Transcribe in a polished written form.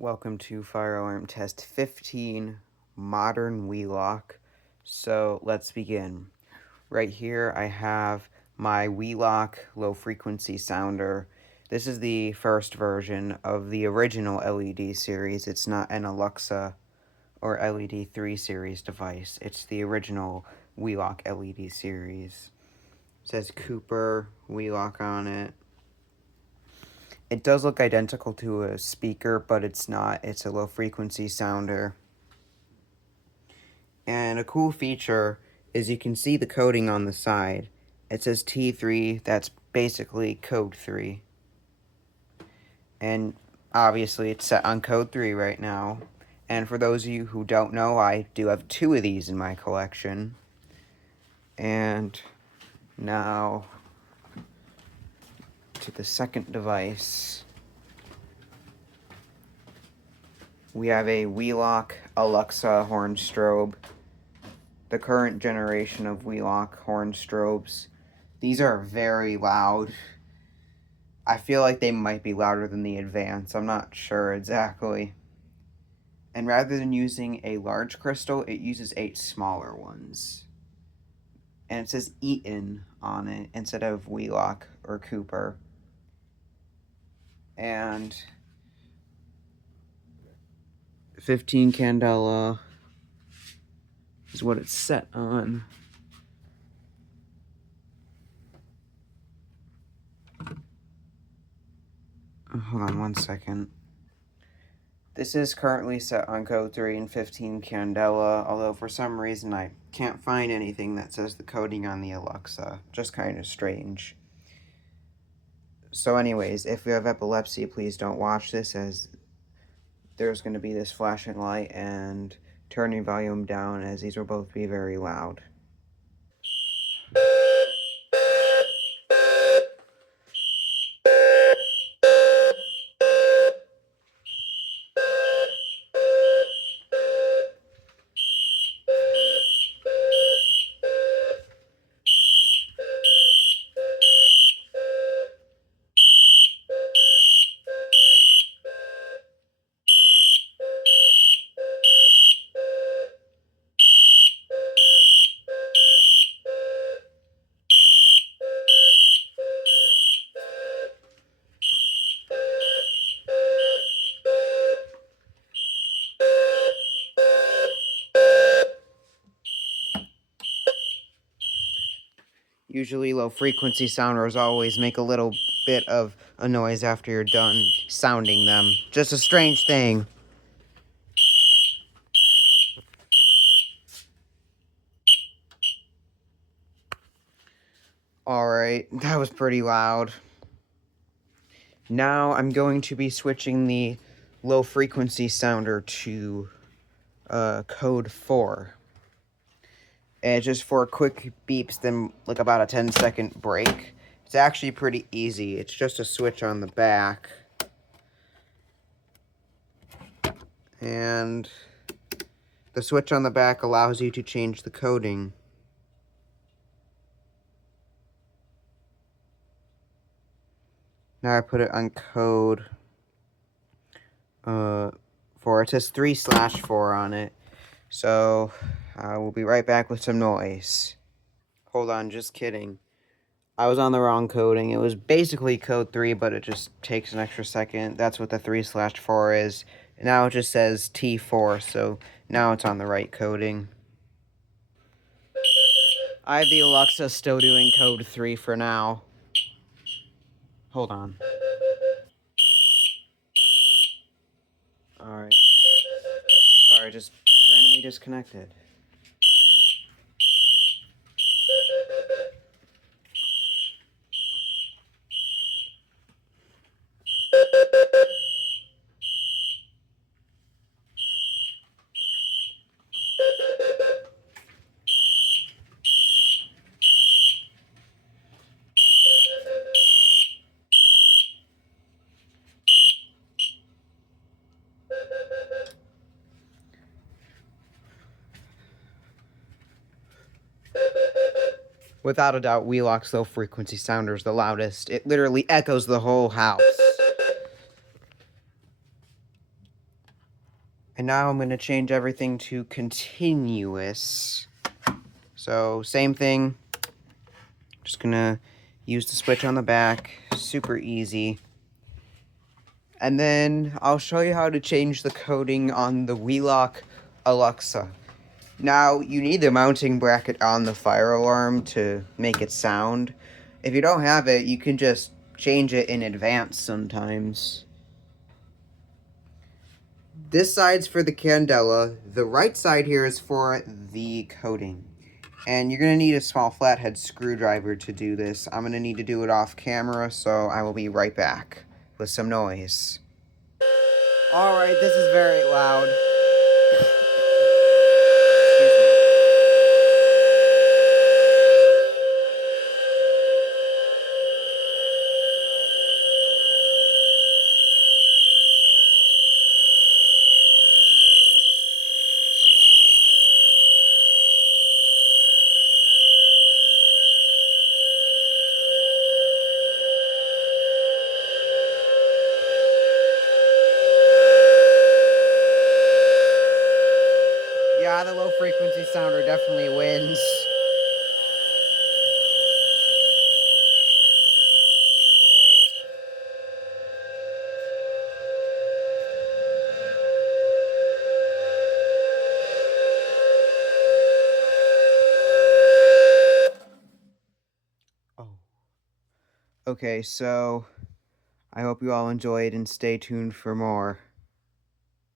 Welcome to Fire Alarm Test 15, Modern Wheelock. So let's begin. Right here I have my Wheelock low frequency sounder. This is the first version of the original LED series. It's not an Alexa or LED 3 series device. It's the original Wheelock LED series. It says Cooper Wheelock on it. It does look identical to a speaker, but it's not. It's a low frequency sounder. And a cool feature is you can see the coding on the side. It says T3, that's basically code 3. And obviously it's set on code 3 right now. And for those of you who don't know, I do have 2 of these in my collection. And now to the second device. We have a Wheelock Alexa horn strobe. The current generation of Wheelock horn strobes. These are very loud. I feel like they might be louder than the Advance. I'm not sure exactly. And rather than using a large crystal, it uses 8 smaller ones. And it says Eaton on it instead of Wheelock or Cooper. And 15 candela is what it's set on. Hold on one second. This is currently set on code 3 and 15 candela, although for some reason I can't find anything that says the coding on the Alexa. Just kind of strange. So anyways, if you have epilepsy, please don't watch this, as there's going to be this flashing light and turning volume down, as these will both be very loud. Usually low frequency sounders always make a little bit of a noise after you're done sounding them. Just a strange thing. Alright, that was pretty loud. Now I'm going to be switching the low frequency sounder to code 4. And just for quick beeps, then like about a 10-second break. It's actually pretty easy. It's just a switch on the back. And the switch on the back allows you to change the coding. Now I put it on code 4. It says 3/4 on it. So we'll be right back with some noise. Hold on, just kidding. I was on the wrong coding. It was basically code 3, but it just takes an extra second. That's what the 3/4 is. Now it just says T4, so now it's on the right coding. I have the Alexa still doing code 3 for now. Hold on. Alright. Sorry, just randomly disconnected. Without a doubt, Wheelock's low frequency sounder is the loudest. It literally echoes the whole house. And now I'm going to change everything to continuous. So same thing, just going to use the switch on the back, super easy. And then I'll show you how to change the coding on the Wheelock Alexa. Now, you need the mounting bracket on the fire alarm to make it sound. If you don't have it, you can just change it in advance sometimes. This side's for the candela. The right side here is for the coating. And you're going to need a small flathead screwdriver to do this. I'm going to need to do it off camera, so I will be right back with some noise. Alright, this is very loud. Excuse me. Yeah, the low frequency sounder definitely wins. Oh. Okay, so I hope you all enjoyed and stay tuned for more.